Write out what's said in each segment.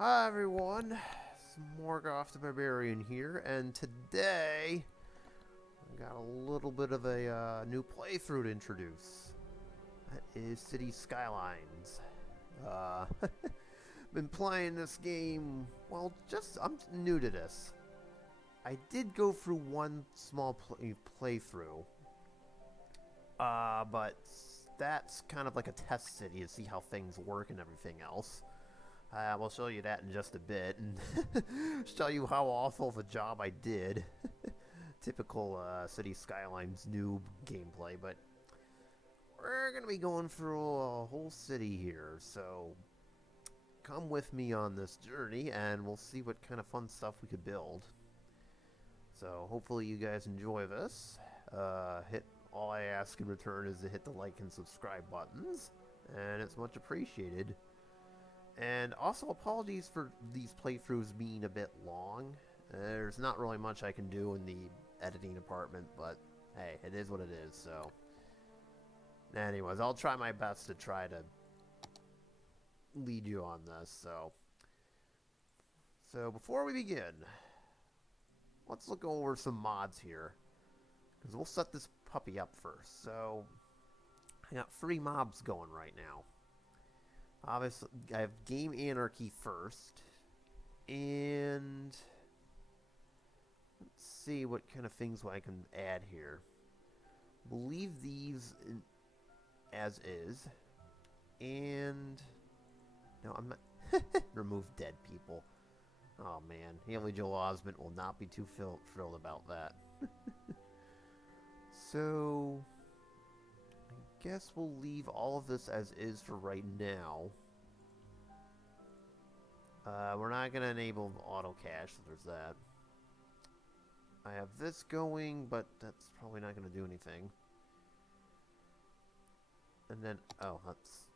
Hi everyone, it's Morgoth the Barbarian here, and today I got a little bit of a new playthrough to introduce. That is City Skylines. Been playing this game, well, I'm new to this. I did go through one small playthrough, but that's kind of like a test city to see how things work and everything else. We'll show you that in just a bit and show you how awful of a job I did. Typical City Skylines noob gameplay, but we're going to be going through a whole city here, so come with me on this journey and we'll see what kind of fun stuff we could build. So hopefully you guys enjoy this. All I ask in return is to hit the like and subscribe buttons, and it's much appreciated. And also, apologies for these playthroughs being a bit long. There's not really much I can do in the editing department, but hey, it is what it is, so... Anyways, I'll try my best to try to lead you on this, so... So, before we begin, let's look over some mods here, because we'll set this puppy up first. So, I got 3 mobs going right now. Obviously, I have Game Anarchy first, and let's see what kind of things I can add here. Leave these as is, and no, I'm not. Remove dead people. Oh man, Haley Joel Osment will not be too thrilled about that. So, I guess we'll leave all of this as is for right now. We're not going to enable auto cache, so there's that. I have this going, but that's probably not going to do anything. And then, oh, that's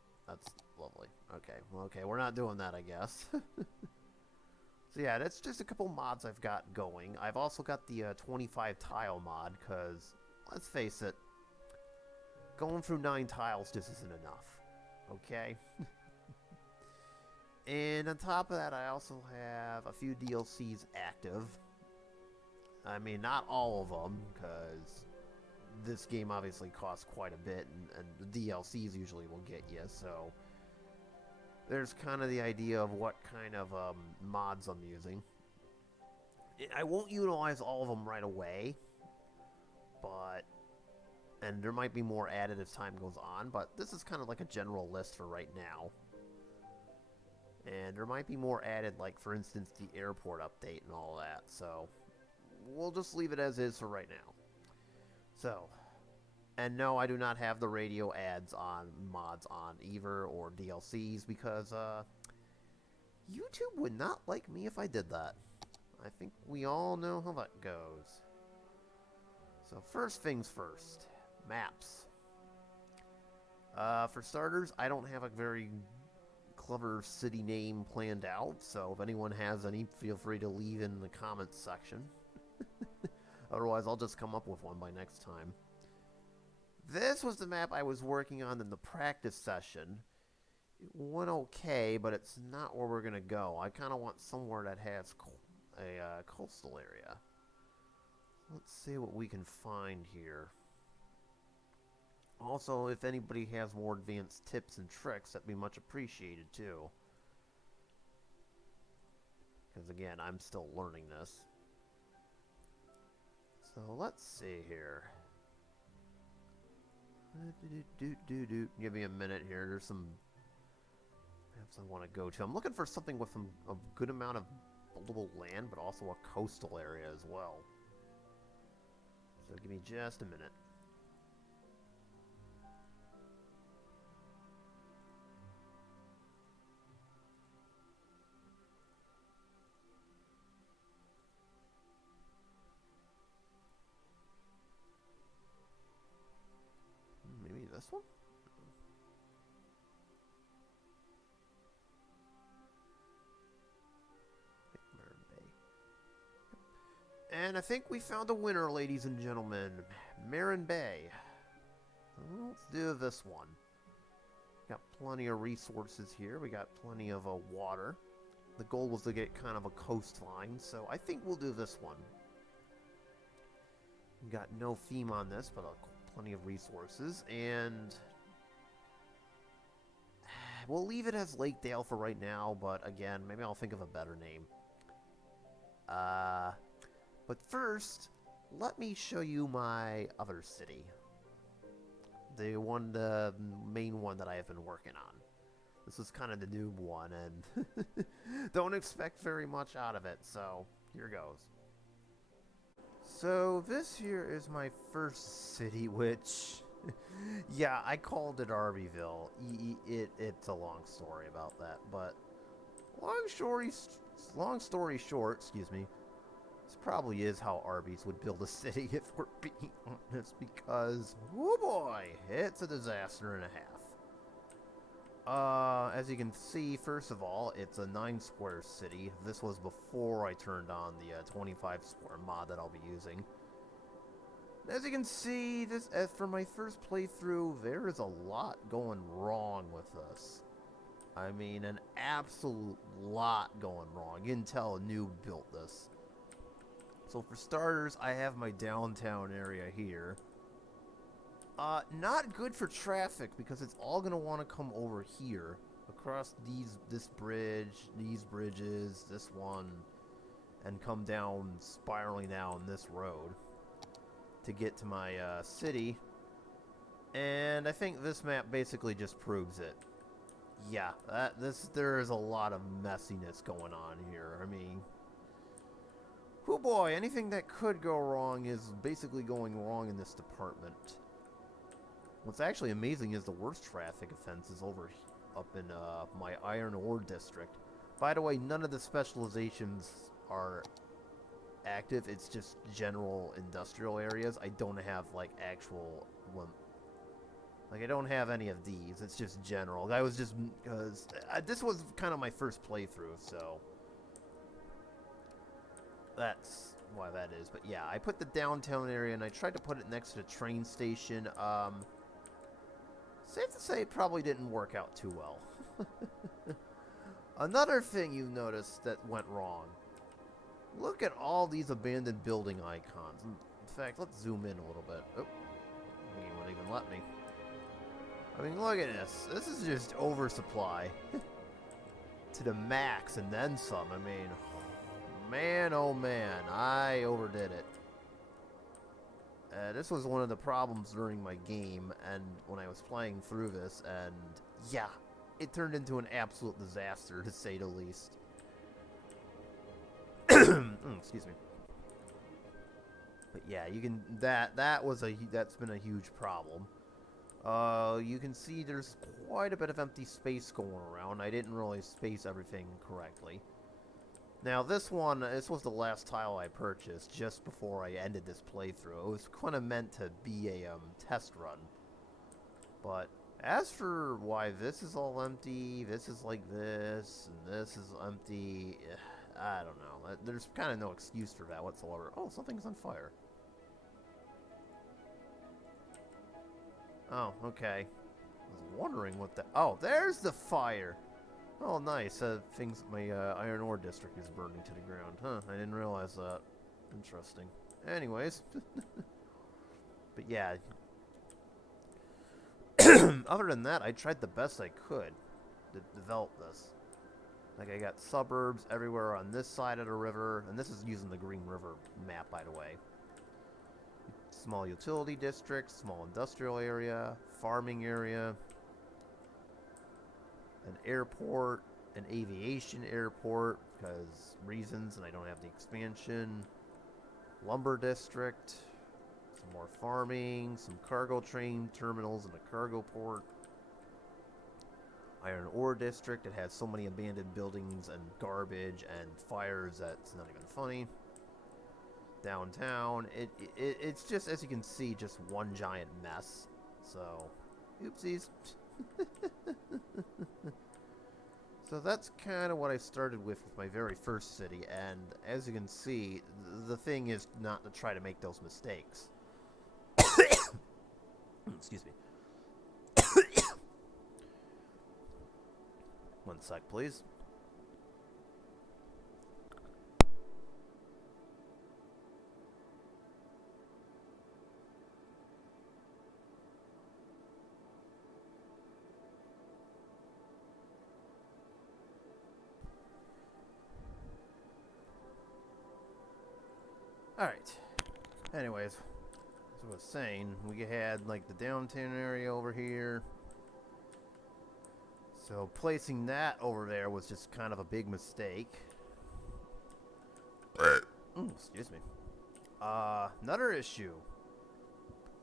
lovely. Okay, well, okay, we're not doing that, I guess. So yeah, that's just a couple mods I've got going. I've also got the 25 tile mod, because, let's face it, going through 9 tiles just isn't enough. Okay? And on top of that, I also have a few DLCs active. I mean, not all of them, because this game obviously costs quite a bit, and the DLCs usually will get you, so... There's kind of the idea of what kind of mods I'm using. I won't utilize all of them right away, but... And there might be more added as time goes on, but this is kind of like a general list for right now. And there might be more added, like, for instance, the airport update and all that, so... We'll just leave it as is for right now. So... And no, I do not have the radio ads on mods on either, or DLCs, because, YouTube would not like me if I did that. I think we all know how that goes. So first things first. Maps. For starters, I don't have a very clever city name planned out, so if anyone has any, feel free to leave in the comments section. Otherwise, I'll just come up with one by next time. This was the map I was working on in the practice session. It went okay, but it's not where we're going to go. I kind of want somewhere that has a coastal area. Let's see what we can find here. Also, if anybody has more advanced tips and tricks, that'd be much appreciated, too. Because, again, I'm still learning this. So, let's see here. Give me a minute here. There's some maps I want to go to. I'm looking for something with a good amount of buildable land, but also a coastal area as well. So give me just a minute. Maybe this one? And I think we found a winner, ladies and gentlemen. Marin Bay. Let's do this one. Got plenty of resources here. We got plenty of water. the goal was to get kind of a coastline, so I think we'll do this one. We got no theme on this, but plenty of resources, and we'll leave it as Lake Dale for right now, but again, maybe I'll think of a better name. But first, let me show you my other city. The main one that I have been working on. This is kind of the noob one, and don't expect very much out of it, so here goes. So this here is my first city, which, yeah, I called it Arbyville. It's a long story about that, but long story short, excuse me, this probably is how Arby's would build a city, if we're being honest, because, oh boy, it's a disaster and a half. As you can see, first of all, it's a 9-square city. This was before I turned on the 25-square mod that I'll be using. As you can see, this for my first playthrough, there is a lot going wrong with this. I mean, an absolute lot going wrong. You can tell a noob built this. So for starters, I have my downtown area here. Not good for traffic because it's all gonna want to come over here across this bridge, these bridges, this one, and come down, spiraling down this road to get to my city. And I think this map basically just proves it. Yeah, there is a lot of messiness going on here. I mean, oh boy, anything that could go wrong is basically going wrong in this department. What's actually amazing is the worst traffic offense is up in my iron ore district. By the way, none of the specializations are active. It's just general industrial areas. I don't have like actual I don't have any of these. It's just general. That was just because this was kind of my first playthrough, so that's why that is. But yeah, I put the downtown area and I tried to put it next to the train station. Safe to say it probably didn't work out too well. Another thing you noticed that went wrong. Look at all these abandoned building icons. In fact, let's zoom in a little bit. Oh, he won't even let me. I mean, look at this. This is just oversupply. To the max and then some. I mean, man, oh man, I overdid it. This was one of the problems during my game, and when I was playing through this, and yeah, it turned into an absolute disaster, to say the least. Excuse me. But yeah, you can that's been a huge problem. You can see there's quite a bit of empty space going around. I didn't really space everything correctly. Now this was the last tile I purchased just before I ended this playthrough. It was kind of meant to be a test run. But as for why this is all empty, this is like this, and this is empty, I don't know. There's kind of no excuse for that whatsoever. Oh, something's on fire. Oh, okay. I was wondering what the... Oh, there's the fire! Oh, nice. My iron ore district is burning to the ground. Huh, I didn't realize that. Interesting. Anyways. But yeah. Other than that, I tried the best I could to develop this. Like, I got suburbs everywhere on this side of the river. And this is using the Green River map, by the way. Small utility district, small industrial area, farming area, an airport, an aviation airport, because reasons, and I don't have the expansion, lumber district, some more farming, some cargo train terminals and a cargo port, iron ore district. It has so many abandoned buildings and garbage and fires that's not even funny. Downtown, it's just, as you can see, just one giant mess. So, oopsies. So that's kind of what I started with my very first city, and as you can see, the thing is not to try to make those mistakes. Excuse me. One sec, please. Alright. Anyways, as I was saying, we had like the downtown area over here. So placing that over there was just kind of a big mistake. Excuse me. Another issue.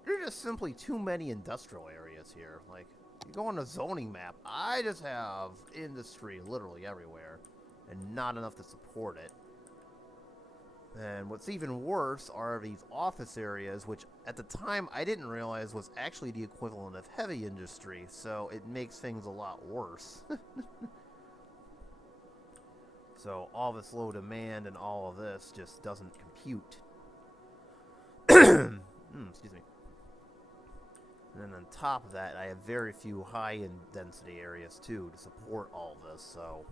There are just simply too many industrial areas here. Like, you go on the zoning map, I just have industry literally everywhere, and not enough to support it. And what's even worse are these office areas, which at the time I didn't realize was actually the equivalent of heavy industry, so it makes things a lot worse. So all this low demand and all of this just doesn't compute. Excuse me. And then on top of that, I have very few high-density areas, too, to support all this, so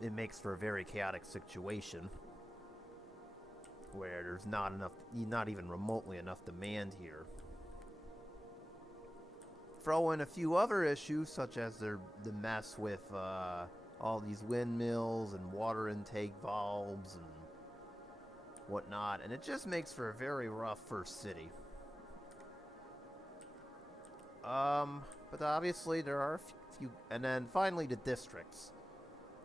it makes for a very chaotic situation where there's not even remotely enough demand here. Throw in a few other issues, such as the mess with all these windmills and water intake valves and whatnot, and it just makes for a very rough first city. But obviously there are a few, and then finally the districts.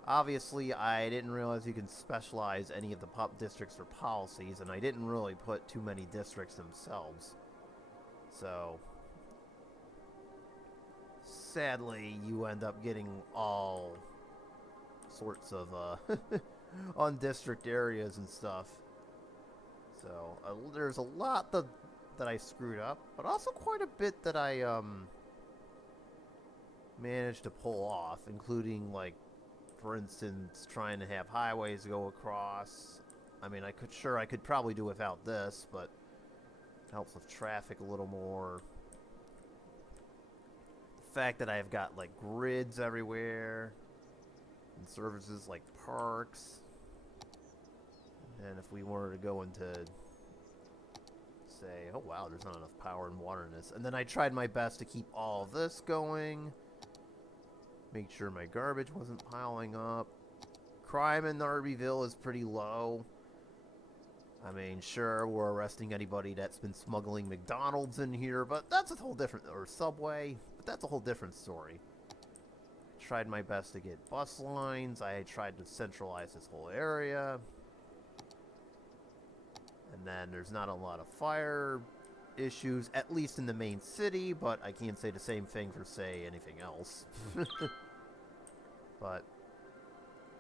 Obviously, I didn't realize you can specialize any of the districts for policies, and I didn't really put too many districts themselves. So, sadly, you end up getting all sorts of on district areas and stuff. So, there's a lot that I screwed up, but also quite a bit that I managed to pull off, including, like, for instance, trying to have highways go across. I mean, I could probably do without this, but it helps with traffic a little more. The fact that I've got, like, grids everywhere, and services like parks. And if we were to go into, say, oh wow, there's not enough power and water in this. And then I tried my best to keep all this going. Make sure my garbage wasn't piling up. Crime in Narbyville is pretty low. I mean, sure, we're arresting anybody that's been smuggling McDonald's in here, but that's a whole different, or Subway, but that's a whole different story. Tried my best to get bus lines. I tried to centralize this whole area. And then there's not a lot of fire issues, at least in the main city, but I can't say the same thing for, say, anything else. But,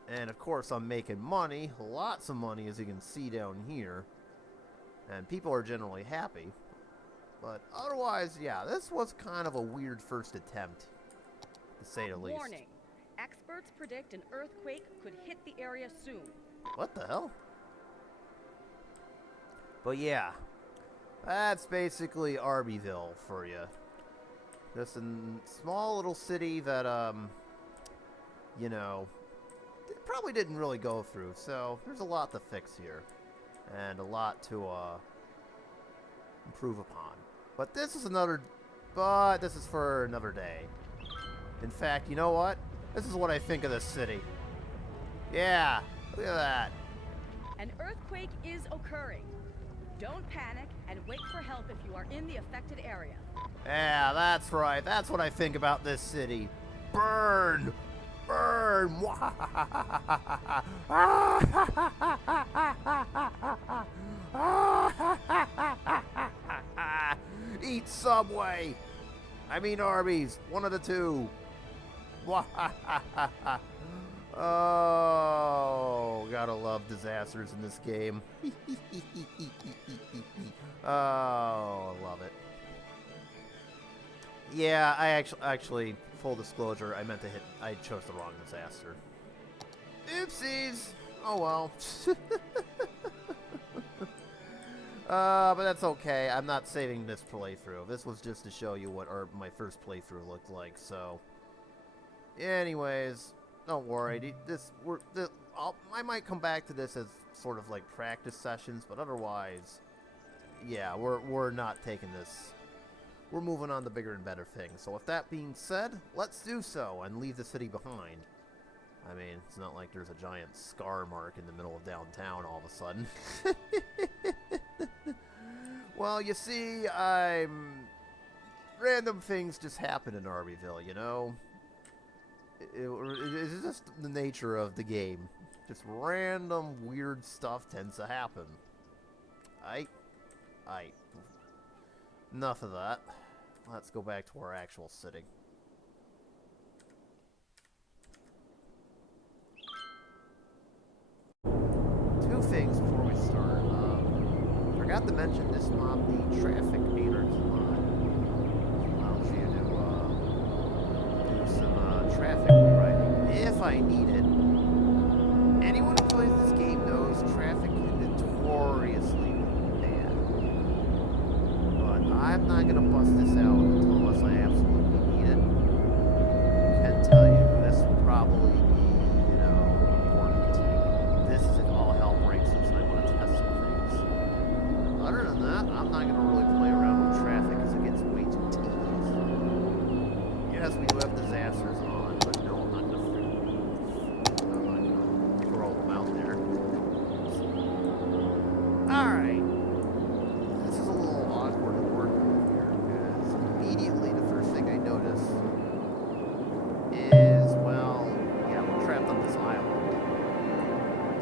and of course I'm making money, lots of money, as you can see down here, and people are generally happy. But otherwise, yeah, this was kind of a weird first attempt, to say the least. Warning. Experts predict an earthquake could hit the area soon. What the hell? But yeah, that's basically Arbyville for you. Just a small little city that, you know, probably didn't really go through. So there's a lot to fix here, and a lot to improve upon. But this is for another day. In fact, you know what? This is what I think of this city. Yeah, look at that. An earthquake is occurring. Don't panic and wait for help if you are in the affected area. Yeah, that's right. That's what I think about this city. Burn! Burn! Eat Subway! I mean Arby's. One of the two. Oh, gotta love disasters in this game. Oh, I love it. Yeah, I actually, full disclosure, I chose the wrong disaster. Oopsies! Oh well. But that's okay. I'm not saving this playthrough. This was just to show you what my first playthrough looked like, so. Anyways, don't worry. I might come back to this as sort of like practice sessions, but otherwise, yeah, we're not taking this. We're moving on to bigger and better things. So with that being said, let's do so and leave the city behind. I mean, it's not like there's a giant scar mark in the middle of downtown all of a sudden. Well, you see, random things just happen in Arbyville, you know? It's just the nature of the game. Just random weird stuff tends to happen. Enough of that. Let's go back to our actual city. Two things before we start. Forgot to mention this mod, the traffic anarchy mod, allows you to do some traffic rewriting if I need it. Anyone who plays this game knows traffic is notoriously bad. But I'm not going to bust this out unless I absolutely need it. I can tell you, this will probably be, you know, important. This is if all hell breaks loose and I want to test some things. Other than that, I'm not going to really play around with traffic because it gets way too tedious. Yes, we do have disasters on, but no, I'm not going to throw them out there. Alright. This is a little awkward to work with here, because immediately the first thing I notice is, well, yeah, we're trapped on this island.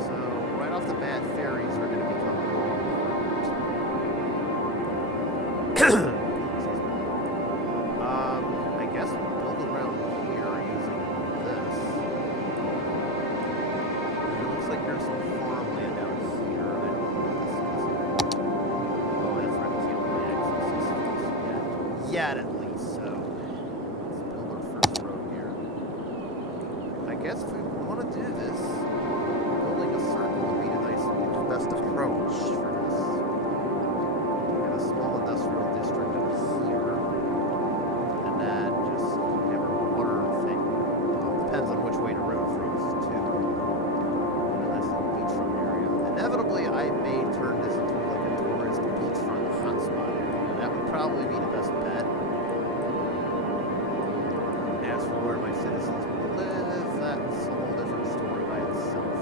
So, right off the bat, ferries are going to become more important. I guess we'll build around here using this. It looks like there's some farmland out here. I don't know what this is. Oh, that's right. We can't really access this yet, at least. So let's build our first road here. I guess if we want to do this, building a circle would be the best approach for this. We have a small industrial district up here, and then just have a water thing. Depends on which way the river flows too. And that's the beachfront area. Inevitably, I may turn this into like a tourist beachfront hotspot area. That would probably be the best bet. As for where my citizens will live, that's a whole different story by itself.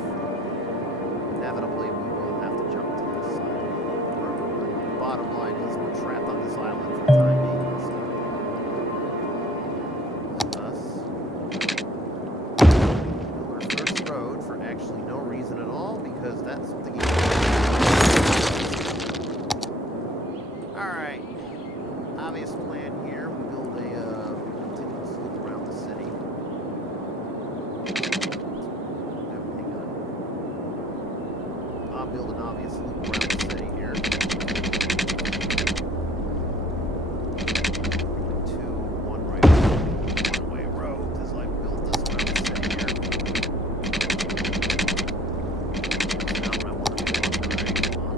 Inevitably, we will have to jump to this side. The bottom line is we're trapped on this island for the time being. So. Thus, build our first road for actually no reason at all, because that's what the game is. Alright. Obvious plan here. We build a continuous loop around the city. Hang on. I'll build an obvious loop around the city here. One-way road, because I built this around the city here. Now I want to do one-way. Hold on.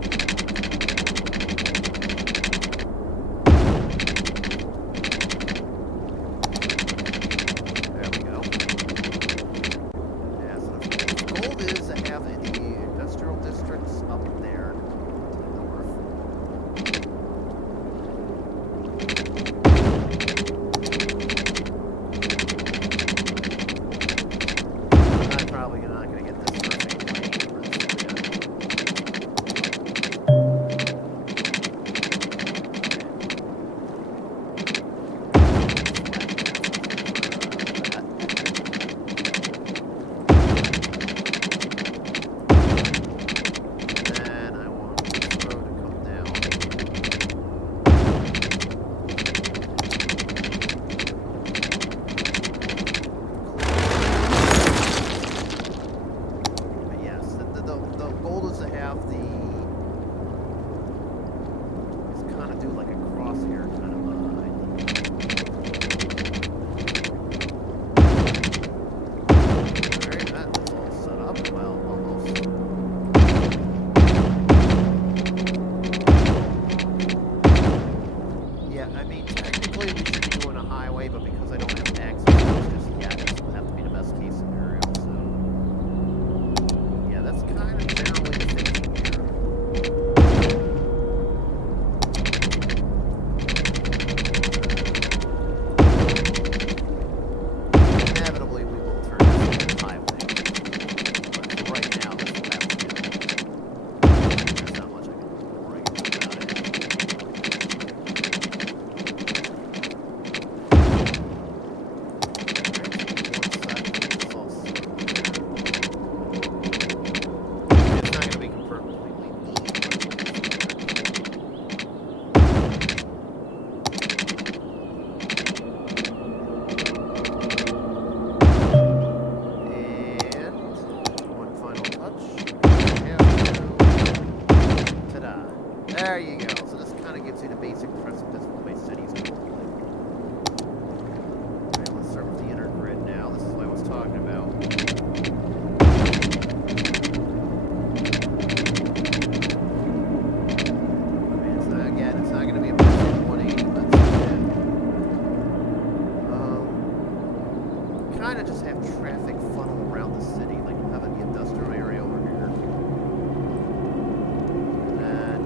There we go. Yeah, so the goal is to have the industrial districts up there to the north. you go. So this kind of gives you the basic precipice of the way cities go. Alright, let's start with the inner grid now. This is what I was talking about. It's not going to be a perfect 180, but kind of just have traffic funnel around the city, like we'll have the industrial area over here. And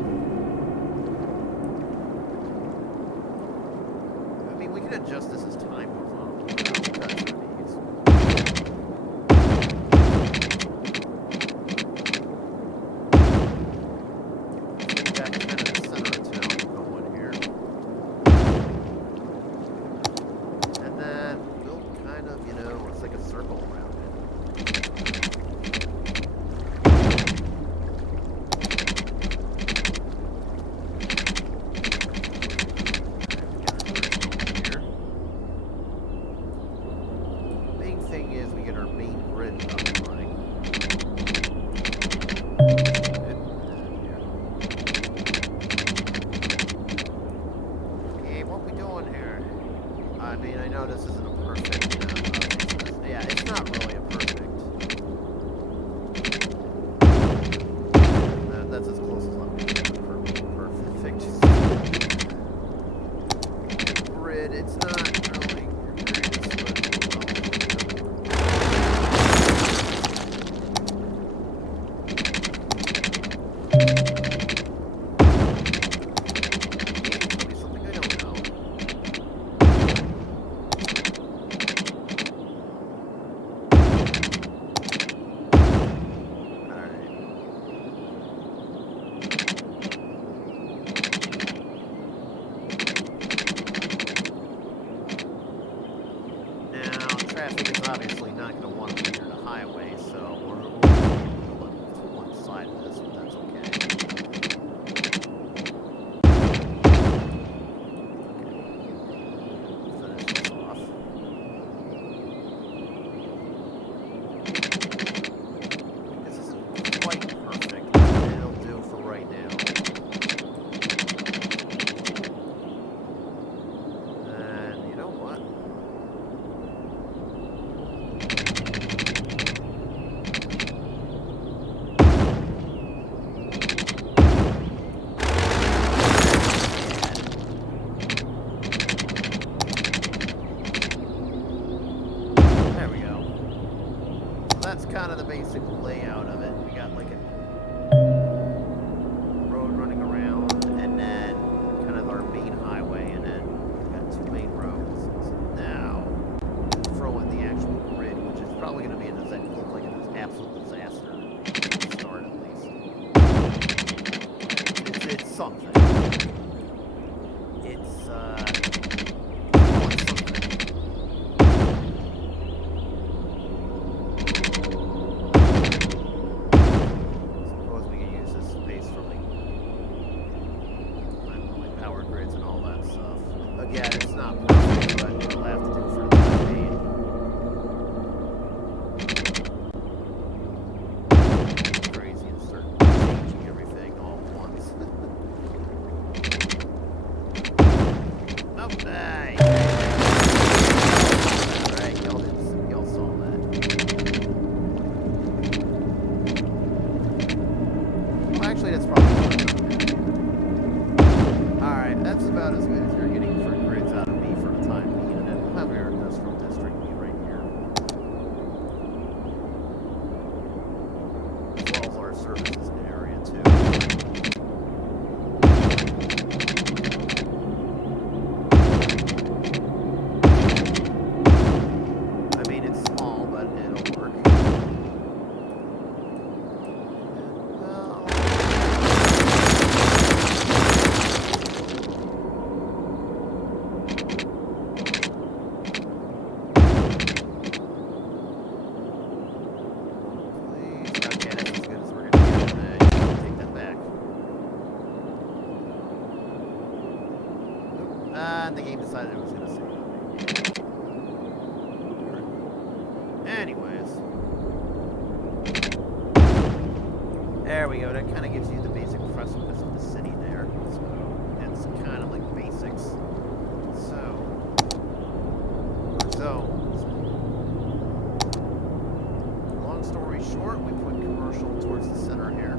I mean, we can adjust this as time goes on. I mean, I know this isn't a perfect, yeah, it's not really a perfect. That's as close as I'm getting to perfect. Grid, it's not really traffic is obviously not going to want to be near the highway, so we're going to go to one side of this, but that's okay. Finish this off. This isn't quite perfect, but it'll do for right now. And you know what? That's kind of the basic layout of it. We got like a road running around, and then kind of our main highway, and then we got two main roads. So now, throw in the actual grid, which is probably going to be look like an absolute disaster to start at least. It's something. It's and all that stuff. Again, it's not perfect, but it'll have to do for the time being. Crazy and start changing everything all at once. Okay. Alright, y'all saw that. Well, actually, that's probably alright, that's about as good as you're getting for grids out of me for the time being, and then we'll have our industrial district be right here. As well as our services area, too. I mean, it's small, but it'll work. And the game decided it was going to save it. Anyways. There we go. That kind of gives you the basic precipice of the city there. story short, we put commercial towards the center here.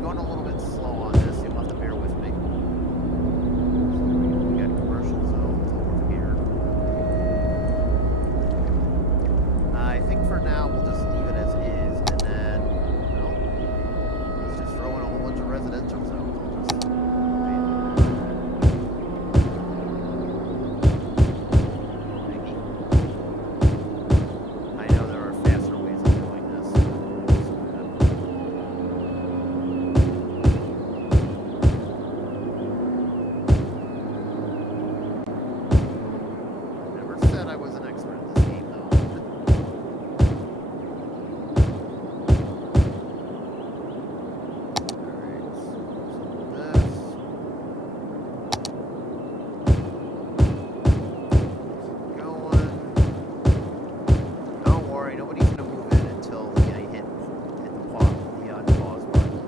Going a little bit slow on this. You'll have to bear with me. So we got commercial zones over here. I think for now we'll just leave it as is, and then, well, let's just throw in a whole bunch of residential zones. I know there are faster ways of doing this. I was an expert at this game, though. Alright, so this. Going. Don't worry, nobody's gonna move in until you hit the pause button.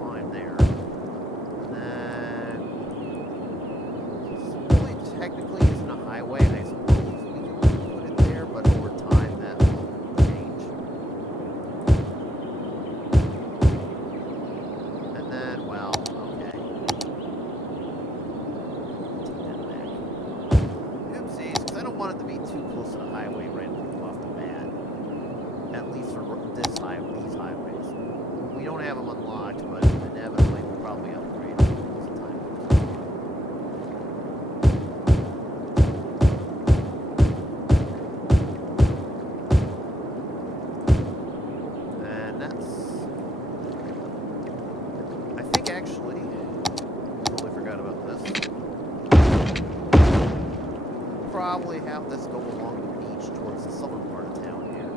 Fine there. And then really technically isn't a highway, I suppose we can put it there, but over time that will change. And then, well, okay. Take that back. Oopsies, because I don't want it to be too close to the highway right off the bat. At least for these highways. We don't have them unlocked, but inevitably we'll probably upgrade them as the time goes on. Actually, totally forgot about this. Probably have this go along the beach towards the southern part of town here.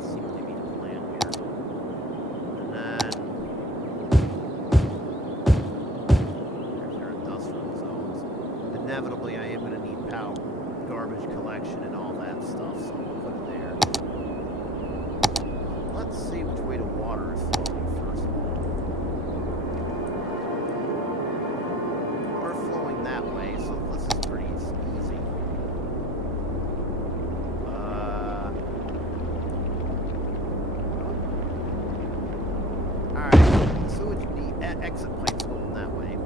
Seems to be the plan here. And then there's your industrial zones. Inevitably, I am going to need power, garbage collection, and all that stuff, so we'll put it there. Let's see which way the water is flowing first of all. We're flowing that way, so this is pretty easy. Alright, sewage exit pipes going that way.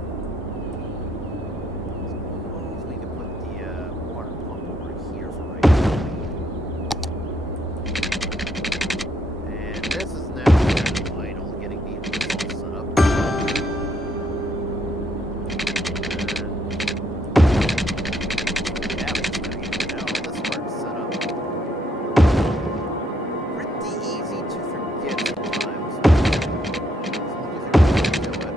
Suppose we can put the water pump over here for right now. This is now idle, getting the install set up. That was pretty good. Now this part's set up. Pretty easy to forget sometimes. As long as you're willing to do it.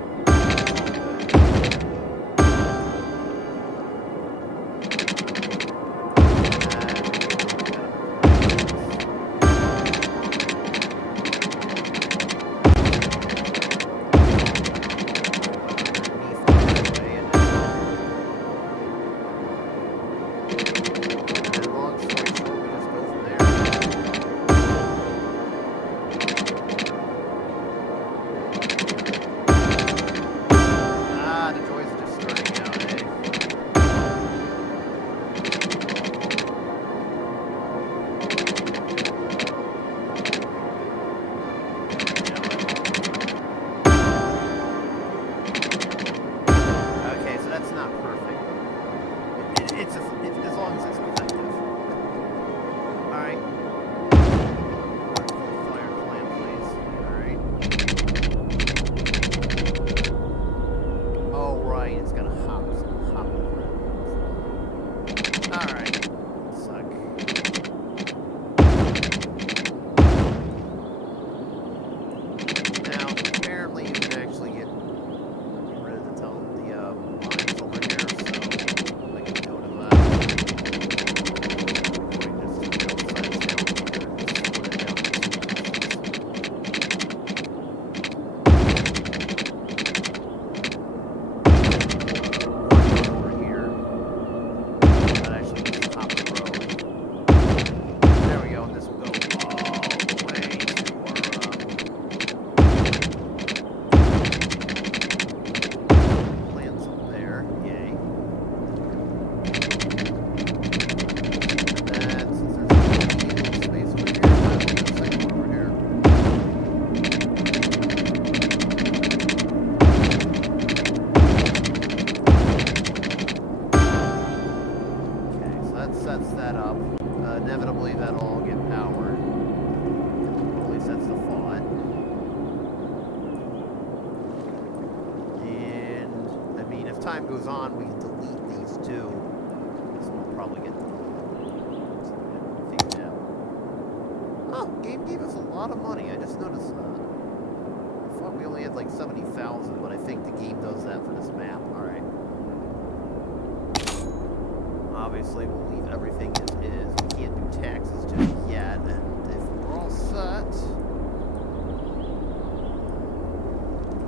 time goes on, we can delete these too. So we'll probably get figured out. Oh, game gave us a lot of money. I just noticed that. I thought we only had like 70,000, but I think the game does that for this map. Alright. Obviously, we'll leave everything as is. We can't do taxes just yet, and if we're all set...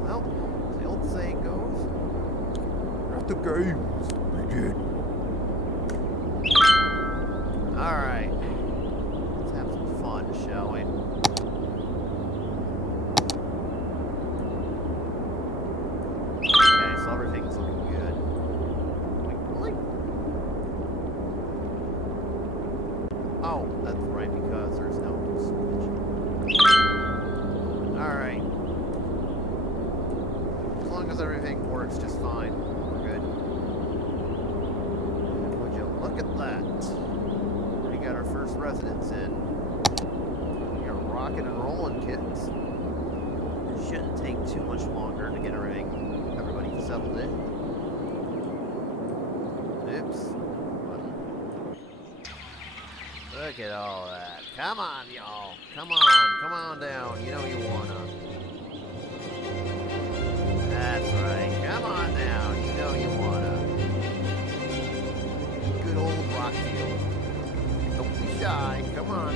Well, as the old saying goes, let the games begin. Alright. Let's have some fun, shall we? Okay, so everything's looking good. Wait, really? Oh, that's right, because there's no switch. Alright. As long as everything works just fine, we're good. And would you look at that? We got our first residents in. We are rocking and rolling, kids. It shouldn't take too much longer to get everybody settled in. Oops. Look at all that. Come on, y'all. Come on down. You know you wanna. That's right. Come on down. You know you wanna. Good old Rockfield. Don't be shy. Come on.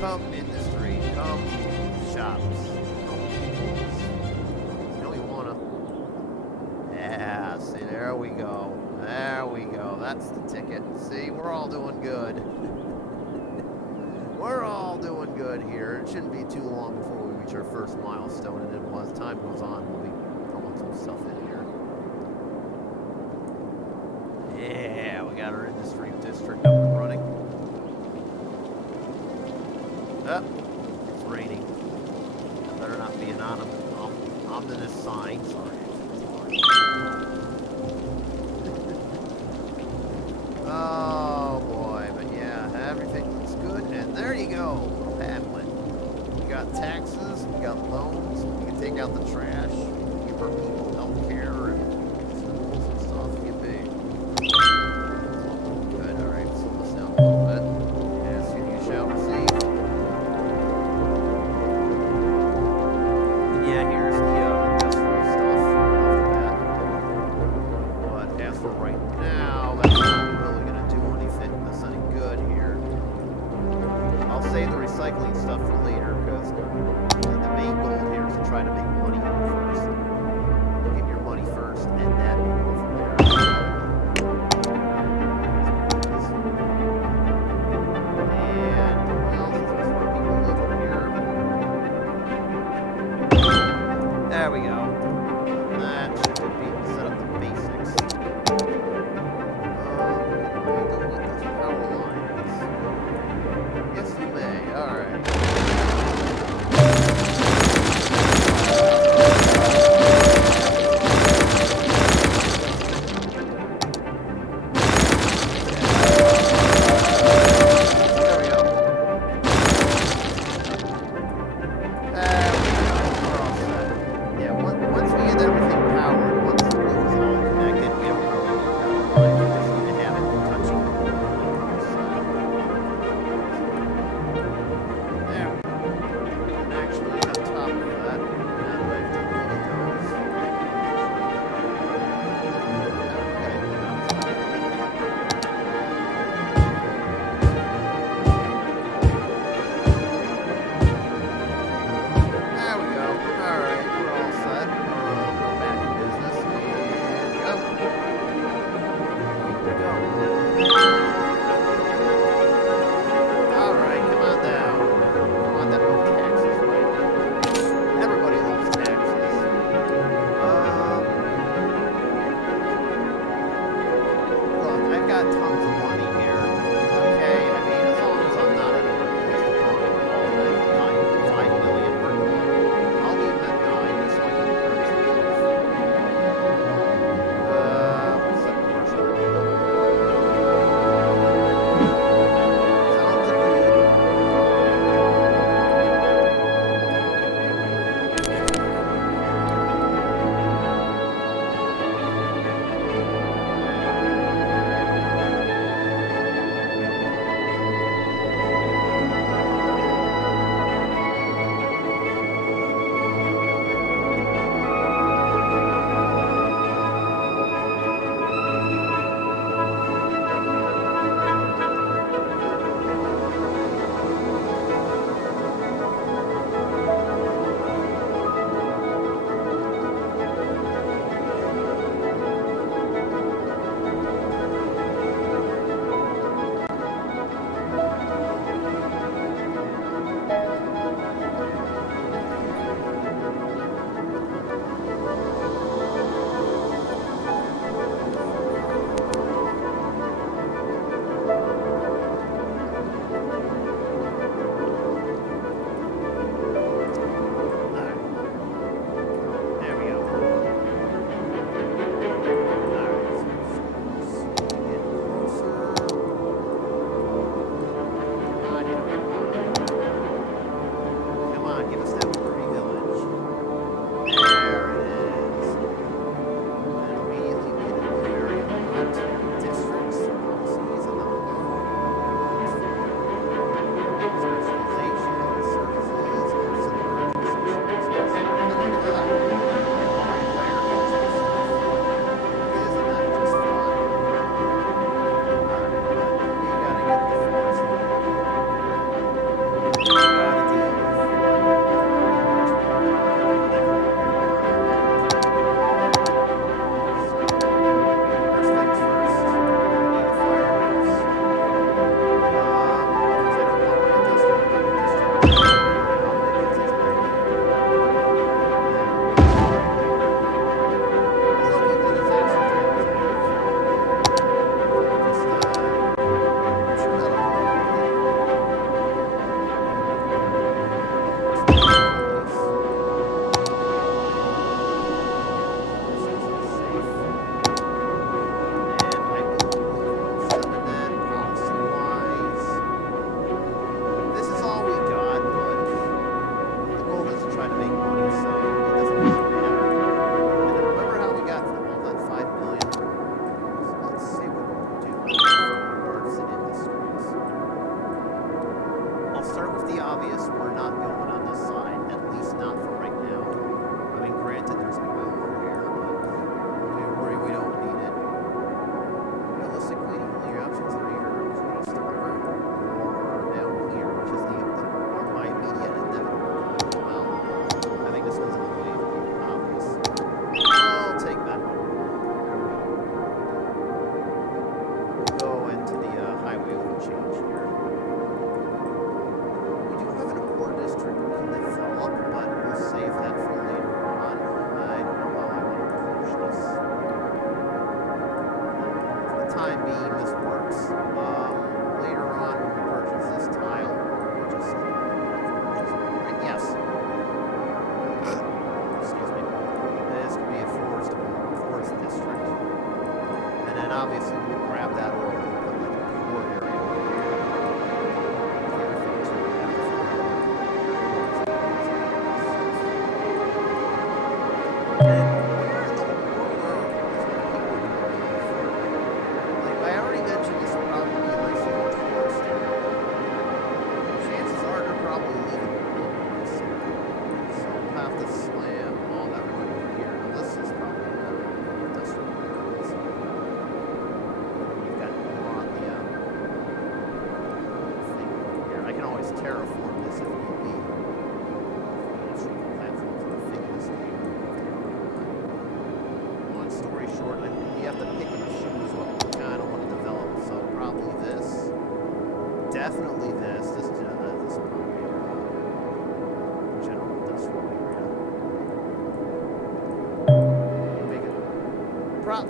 Come industry. Come shops. Come peoples. You know you wanna. Yeah, see, there we go. There we go. That's the ticket. See, we're all doing good. We're all doing good here. It shouldn't be too long before we reach our first milestone, and then as time goes on, we'll be throwing some stuff in here. Yeah, we got our industry district up and running. Oh, it's raining. That better not be an ominous sign. Sorry. Oh boy, but yeah, everything looks good, and there you go, Hamlet. We got taxes, we got loans, we can take out the trash, give our people health care and schools and stuff, get paid. Good, alright, slow this down a little bit. As you shall receive. And yeah, here's the industrial stuff right off the bat. But as for right now, that's not really going to do anything that's any good here. I'll save the recycling stuff for later, because the main goal here is to try to make money first. Get your money first, and then we'll go from there. And, well, since there's more people live over here. There we go. That should be able to set up the basics. Yes, you may. Alright. There we go. We're all set. Yeah, one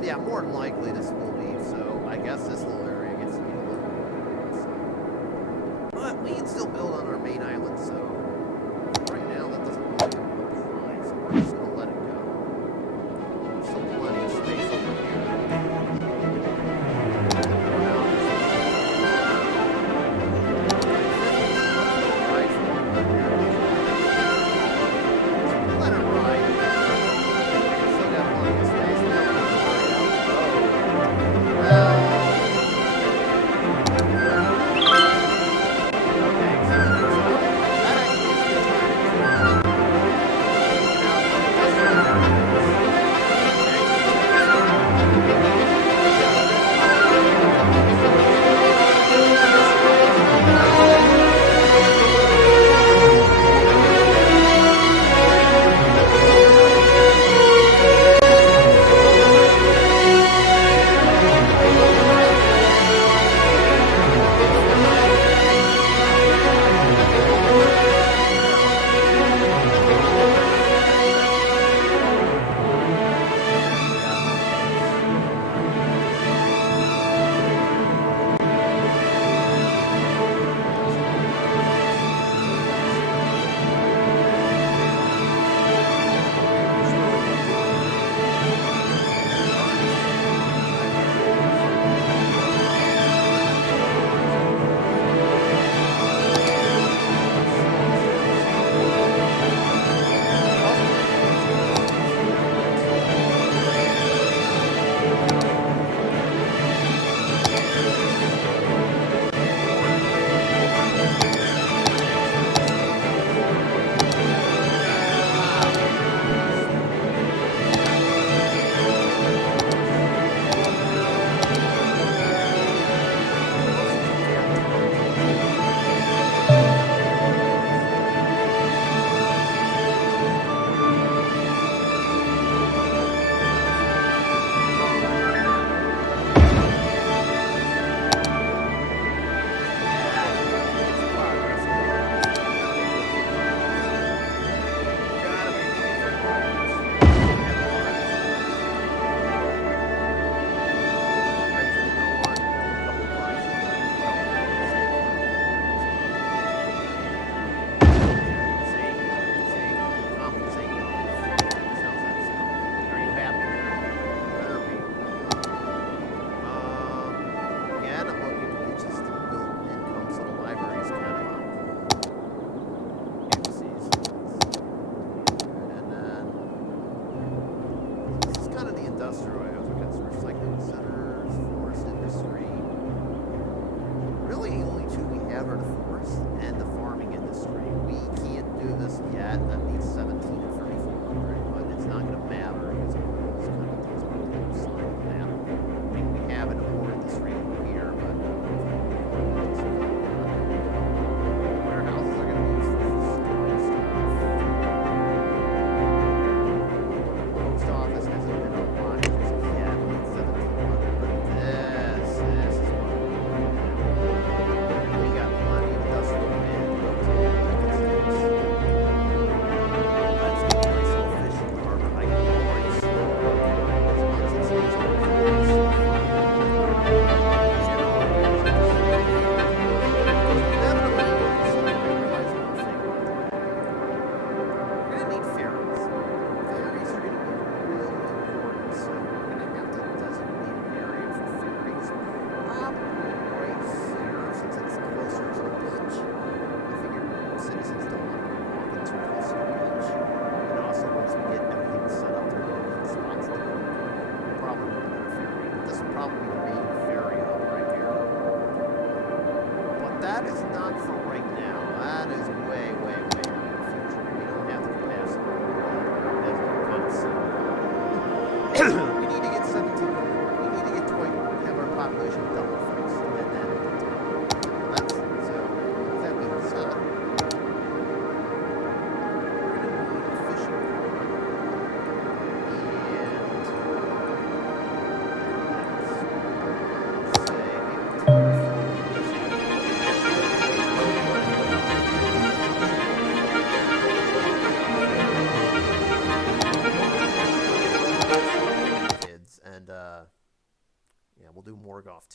Yeah, more than likely this will be. So I guess this little area gets to be a little more. So. But we can still build on our main island. So right now that doesn't really apply. So we're just gonna let it go. There's still plenty of space over here.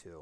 too.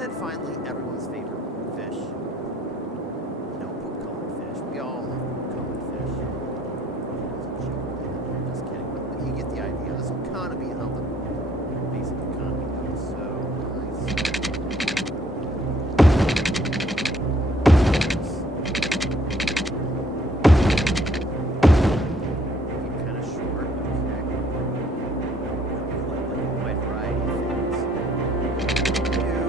And then finally, everyone's favorite fish. You know, poop-colored fish. We all love poop-colored fish. Just kidding, but you get the idea. This will kind of be how the basic economy goes. So, kind of short. Okay. Like a wide variety of things. New.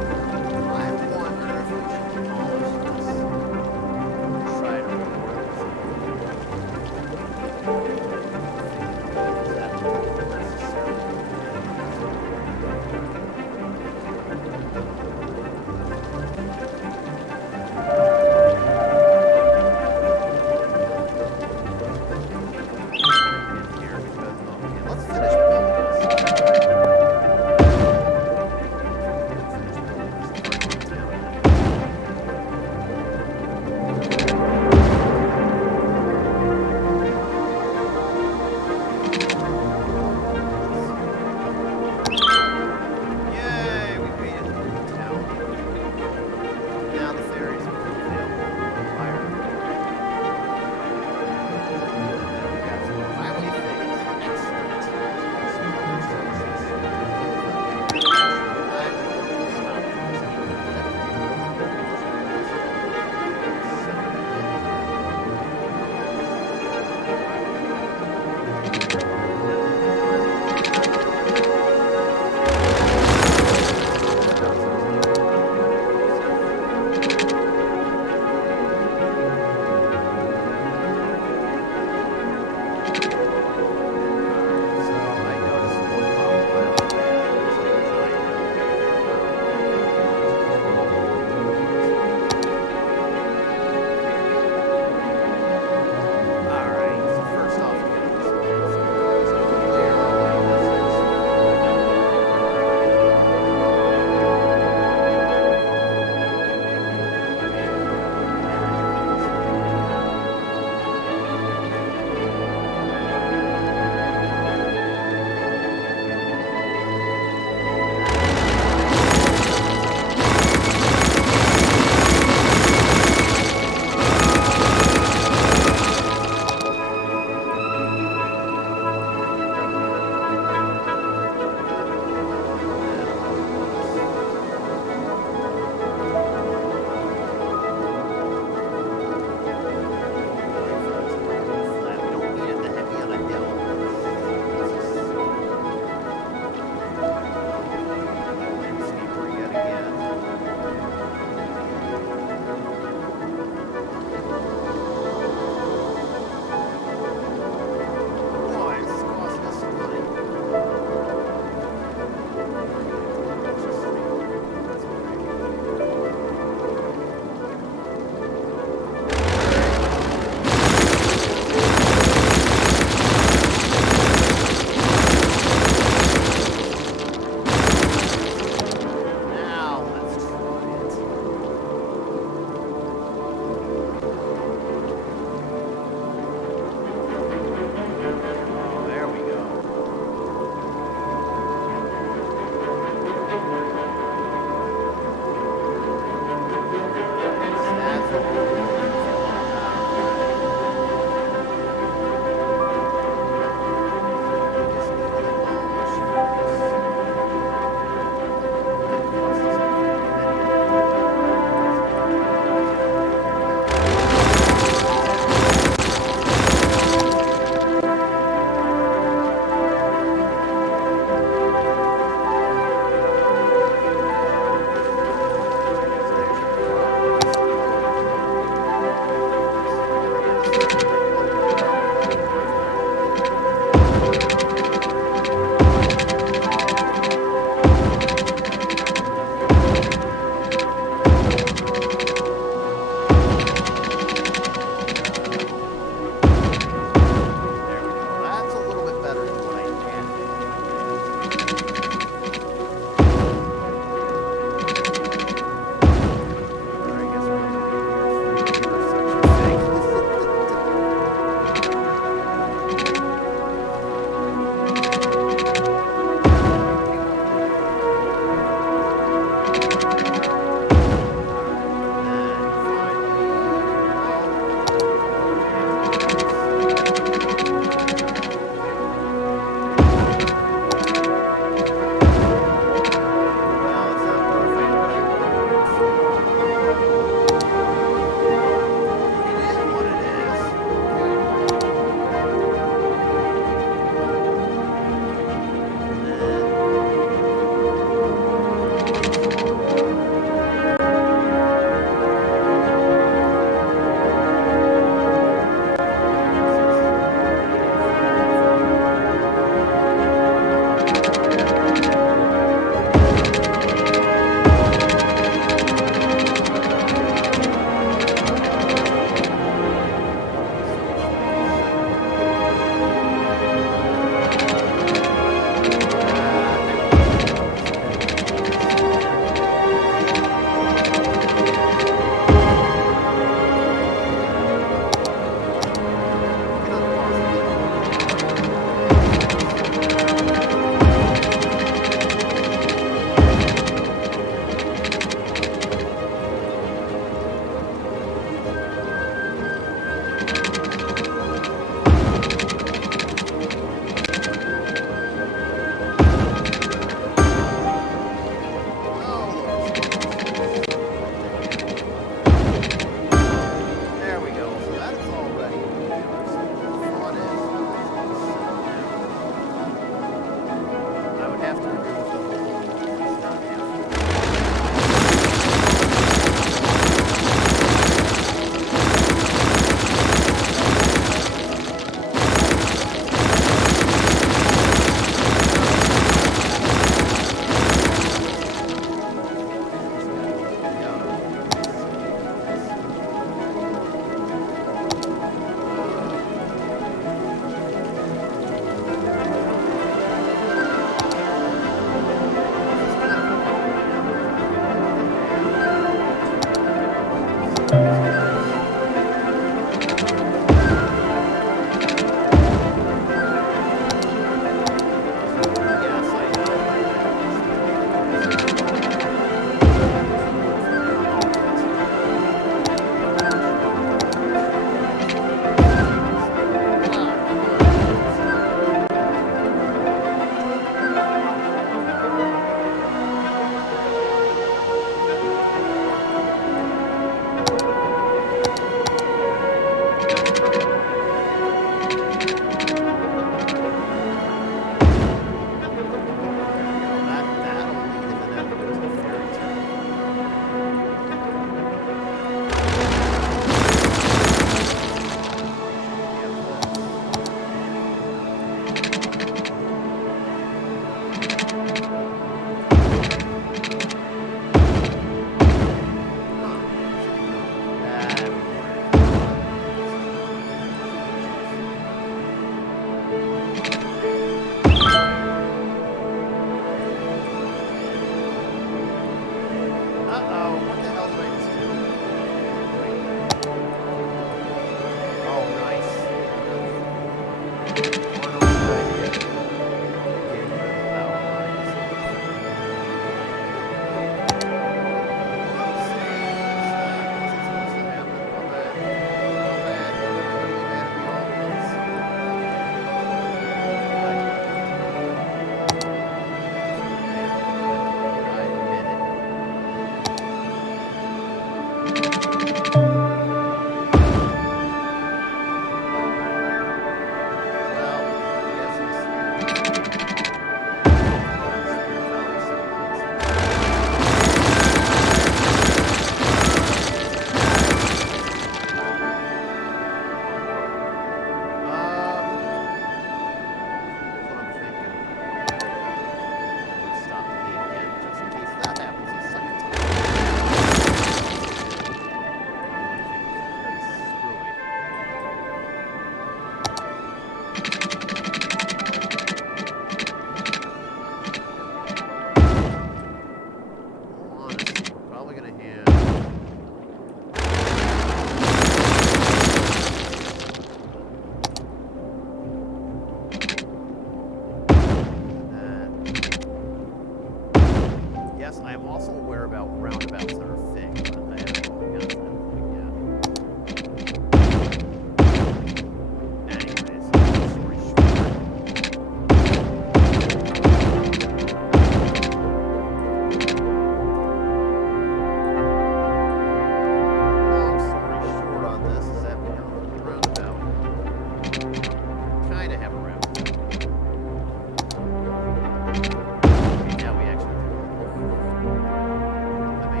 main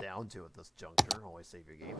Down to at this juncture. Always save your game.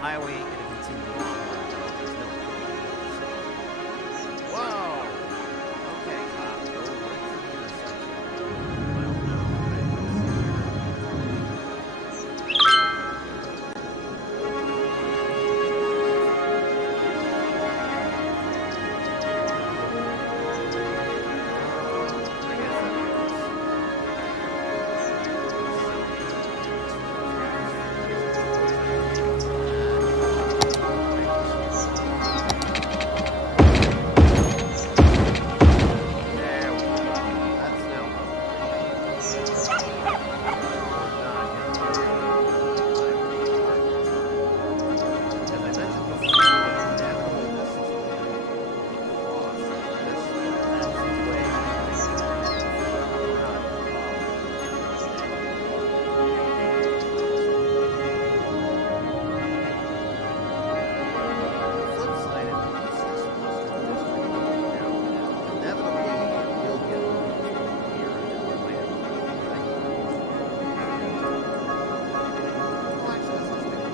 highway ain't gonna continue on. There's no Whoa! Okay, cop, go right through the intersection. Miles an hour, right? I guess that There we go. That's now as I mentioned before, inevitably this is going to cross. That's the way flip side, at least this industrial district now, inevitably it will get moved here and it might have to be right. Well, actually, let's just make it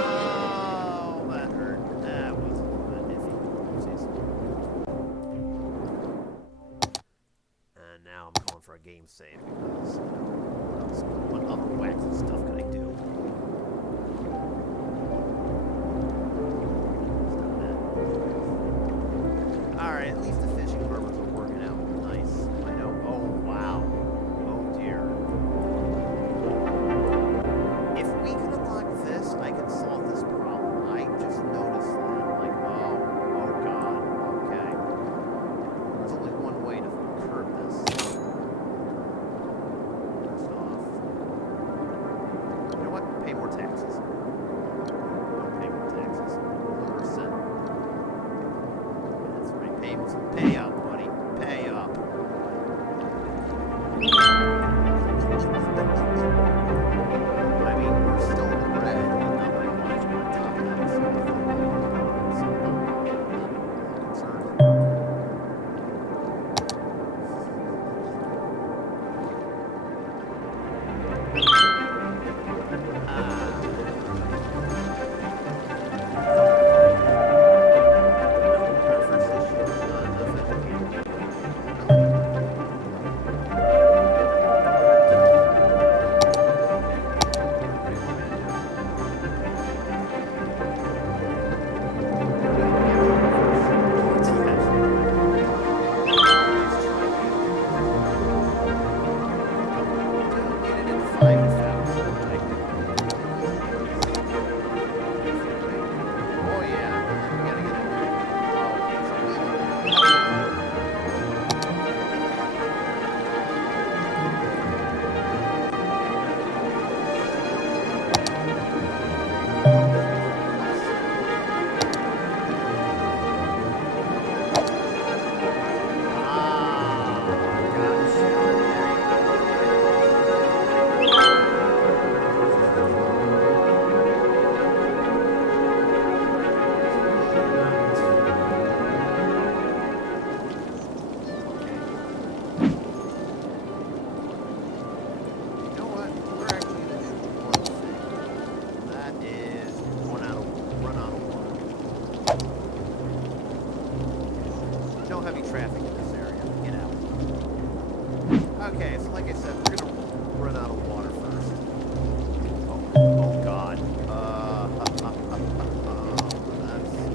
Oh, that hurt. That was iffy. Oopsies. And now I'm calling for a game save because what other wacky stuff can I do? Alright, at least the fishing harbors are working out nice. I know. Oh, wow. Oh, dear. If we can unlock this, I can solve this problem. I just noticed that. Like, oh god. Okay. There's only one way to curb this. First off. You know what? Pay more taxes. Don't pay more taxes. 1%. That's right. Pay up, buddy. Pay up. I mean, we're still in the red, and not by much, but on top of that, it's still so I'm concerned. Our first issue is enough educated. Oh yeah, we gotta get it. You know what? We're actually gonna do one thing. That is run out of water. No heavy traffic in this area. Get out. Okay, so like I said, we're gonna run out of water first. Oh god. That's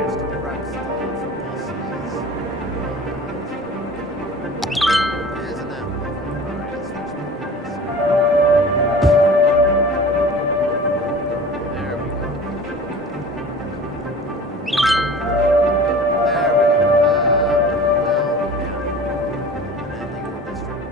most correct stuff for this is. Isn't that lovely? Alright, let's switch modes. There we go. There we go. Well, yeah. An ending of this trip.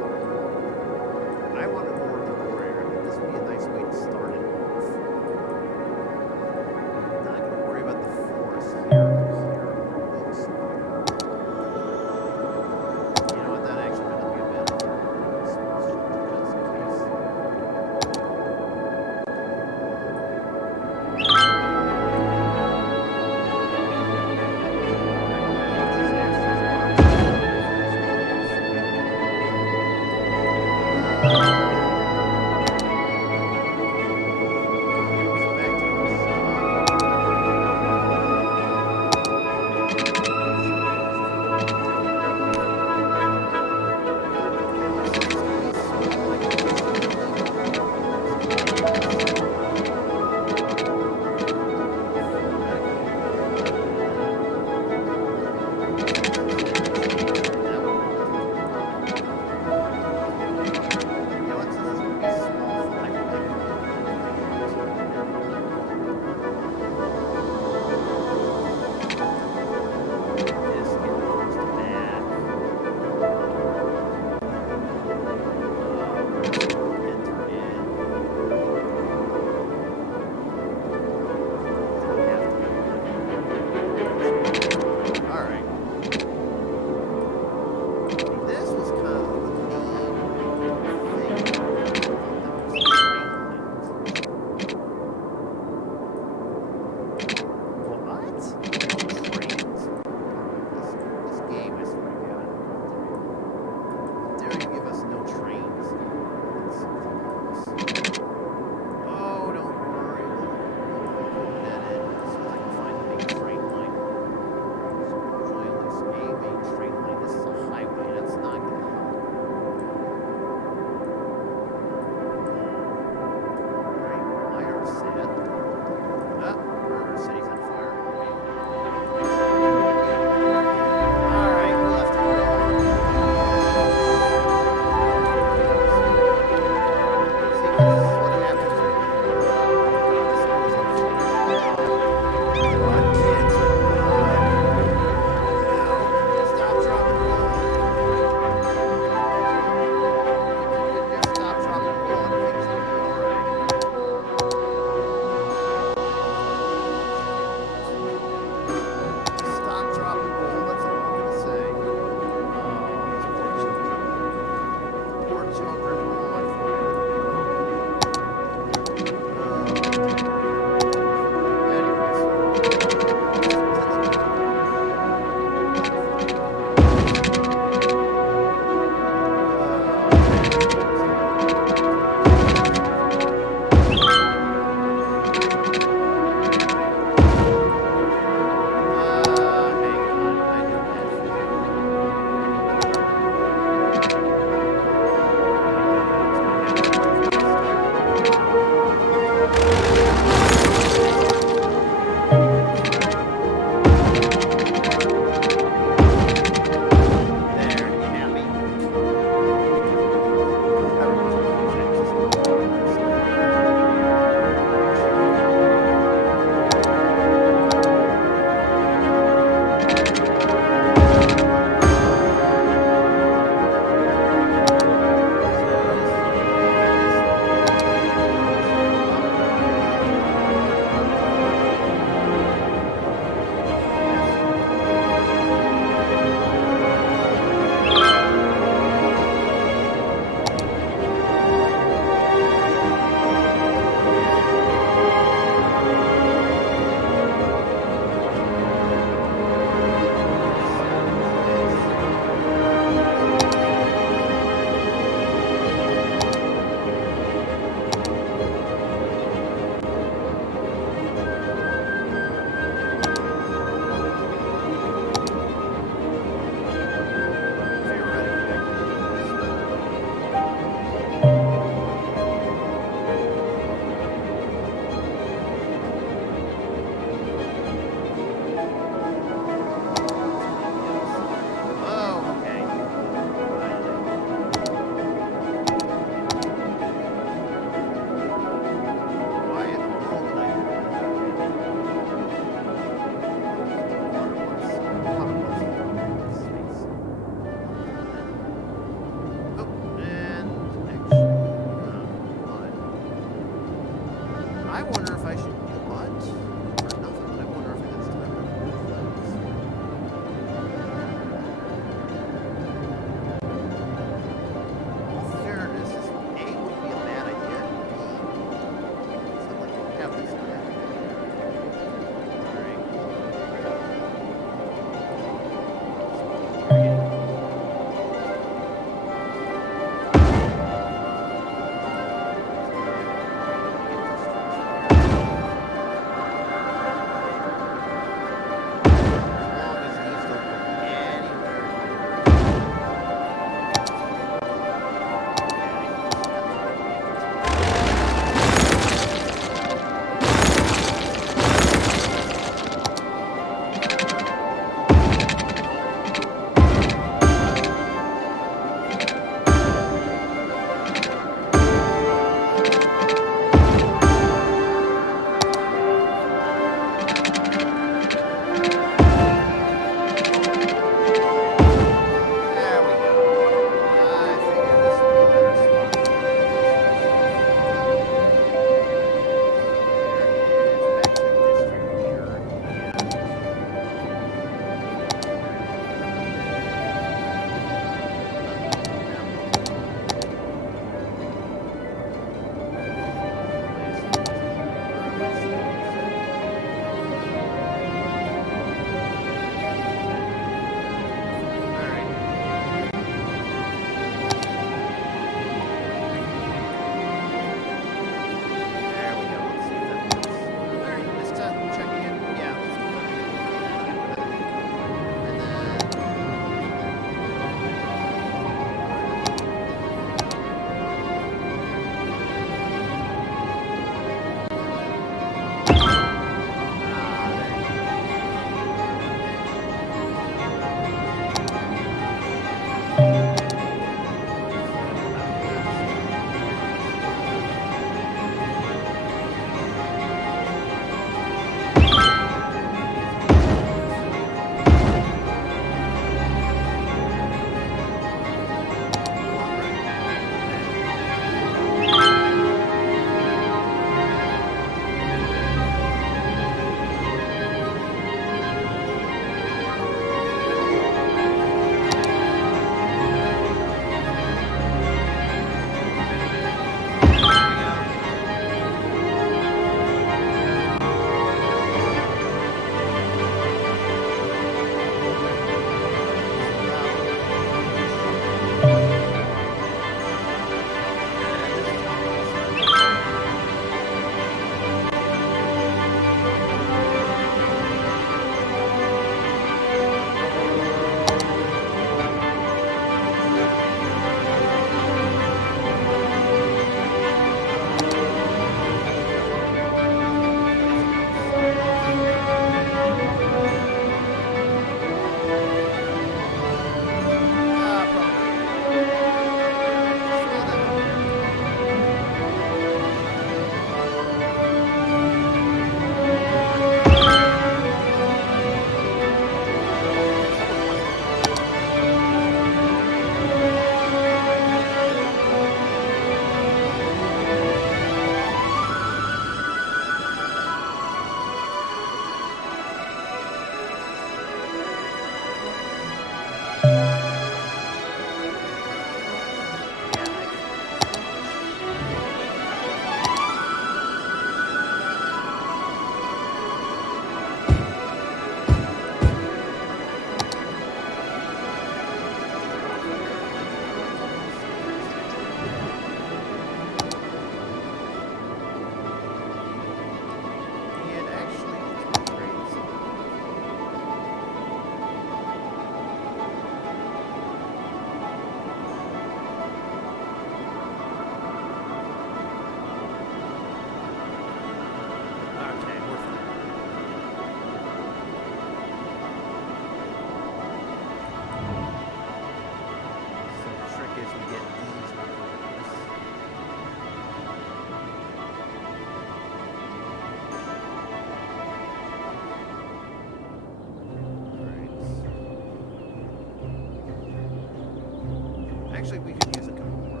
Actually, we could use a couple more.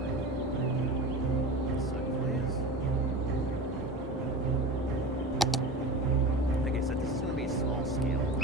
Second, please. Like I said, this is going to be small scale.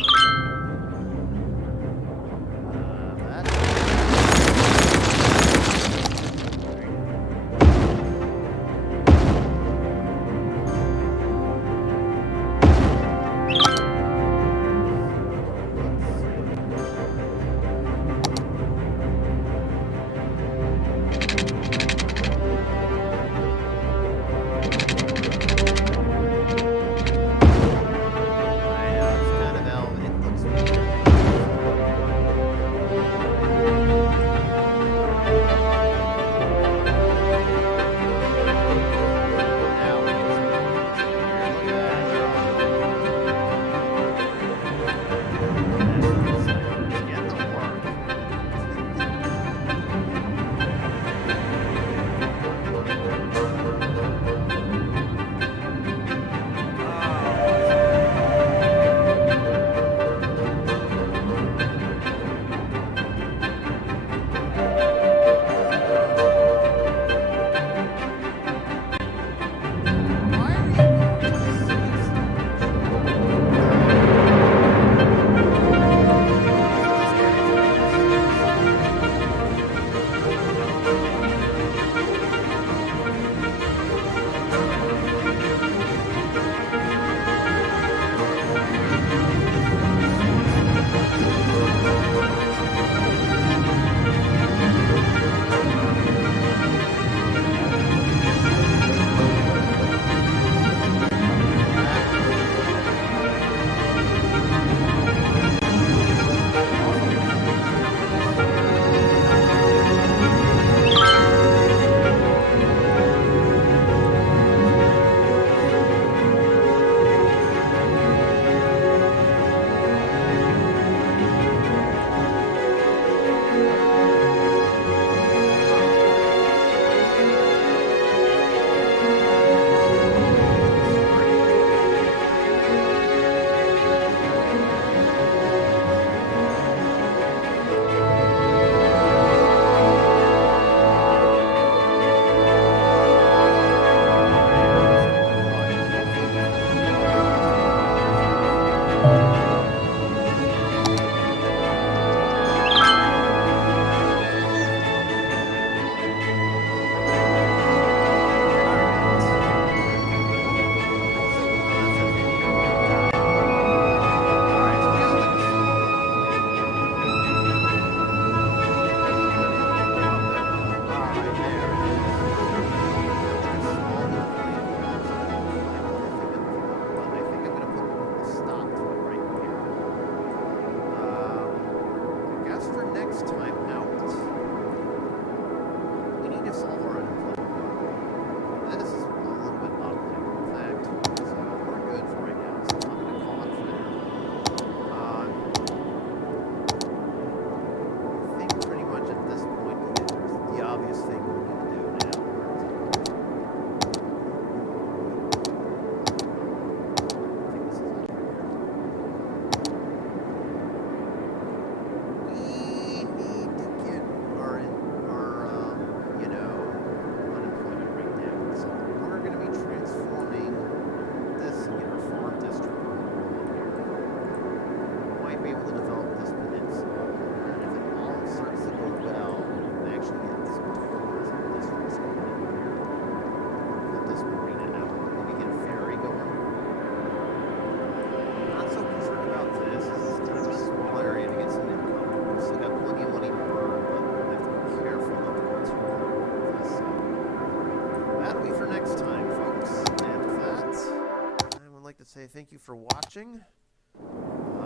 Say thank you for watching.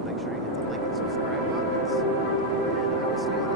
Make sure you hit the like and subscribe buttons. And I will see you